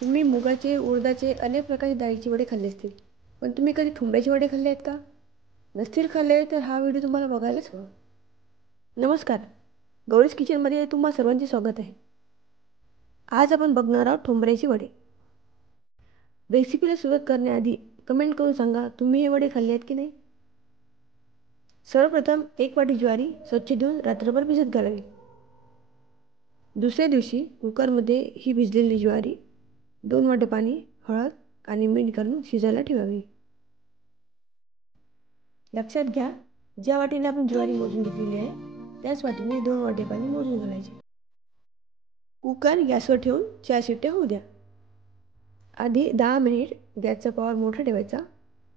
तुम्ही मुगाचे, उडदाचे अनेक प्रकारचे डाळीचे वडे खाल्ले असतील. पण तुम्ही कधी ठोंबऱ्याचे वडे खाल्ले आहेत का? नसतील खाल्ले तर हा व्हिडिओ तुम्हाला बघायलाच हवा. नमस्कार. गौरीज किचनमध्ये तुम्हा सर्वांचे स्वागत आहे. आज आपण बघणार आहोत ठोंबऱ्याचे वडे. रेसिपीला सुरुवात करण्याआधी कमेंट करून सांगा तुम्ही हे वडे खाल्ले आहेत की नाही. सर्वप्रथम 1 वाटी ज्वारी स्वच्छ धुवून रात्रभर भिजत घालावी. दुसऱ्या दिवशी कुकरमध्ये ही भिजलेली ज्वारी 2 वाटे पाणी, हळद आणि मीठ घालून शिजायला ठेवावी. लक्षात घ्या, ज्या वाटीने आपण ज्वारी मोजून घेतलेली आहे त्याच वाटीने 2 वाटे पाणी मोजून घालायचे. कुकर गॅसवर ठेवून 4 शिट्ट्या होऊ द्या. आधी 10 मिनिट गॅसचा पॉवर मोठा ठेवायचा.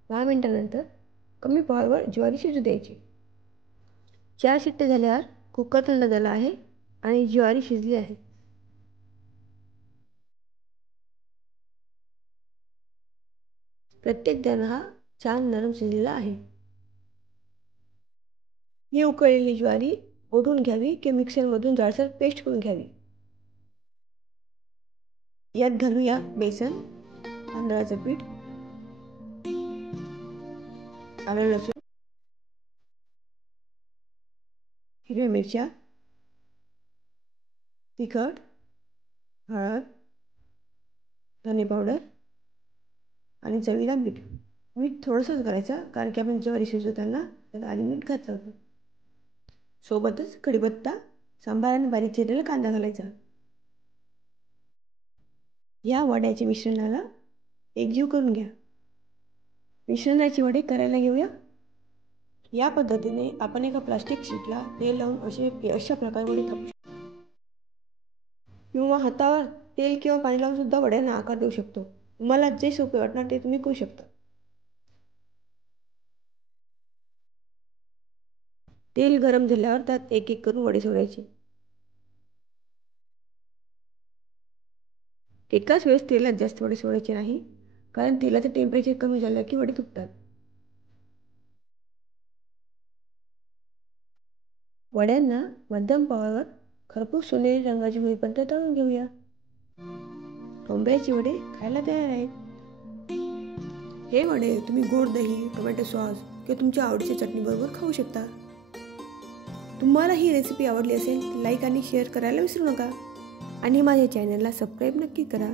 10 मिनिटानंतर कमी पॉवरवर ज्वारी शिजू द्यायची. 4 शिट्ट्या झाल्यावर कुकर थंड झाला आहे आणि ज्वारी शिजली आहे. प्रत्येक दाणा हा छान नरम शिजलेला आहे. ही उकळलेली ज्वारी ओढून घ्यावी किंवा मिक्सरमधून जाडसर पेस्ट करून घ्यावी. यात घालूया बेसन, तांदळाचं पीठ, आलं लसूण, हिरव्या मिरच्या, तिखट, हळद, धने पावडर आणि चवीला मीठ. मीठ थोडंसंच घालायचं कारण की आपण ज्वारी शिजवताना त्यात आधी मीठ घातलं होतं. सोबतच कढीपत्ता, सांबार आणि बारीक चिरलेला कांदा घालायचा. या वड्याच्या मिश्रणाला एकजीव करून घ्या. मिश्रणाचे वडे करायला घेऊया. या पद्धतीने आपण एका प्लास्टिक शीटला तेल लावून अशा प्रकारे वडे थापू शकतो किंवा हातावर तेल किंवा पाणी लावून सुद्धा वड्यांना आकार देऊ शकतो. तुम्हाला जे सोपे वाटणार ते तुम्ही करू शकता. तेल गरम झाल्यावर त्यात एक एक करून वडे सोडायचे. एकाच वेळेस तेलात जास्त वडे सोडायचे नाही कारण तेलाचं टेम्परेचर कमी झालं की वडे तुटतात. वड्यांना मध्यम पॉवरवर खरपूस सोनेरी रंगाची होईपर्यंत तळून घेऊया. ठोंबऱ्याचे वडे खायला तयार आहेत. हे वडे तुम्ही गोड दही, टोमॅटो सॉस किंवा तुमच्या आवडीच्या चटणीबरोबर खाऊ शकता. तुम्हाला ही रेसिपी आवडली असेल तर लाईक आणि शेअर करायला विसरू नका आणि माझ्या चॅनलला सबस्क्राईब नक्की करा.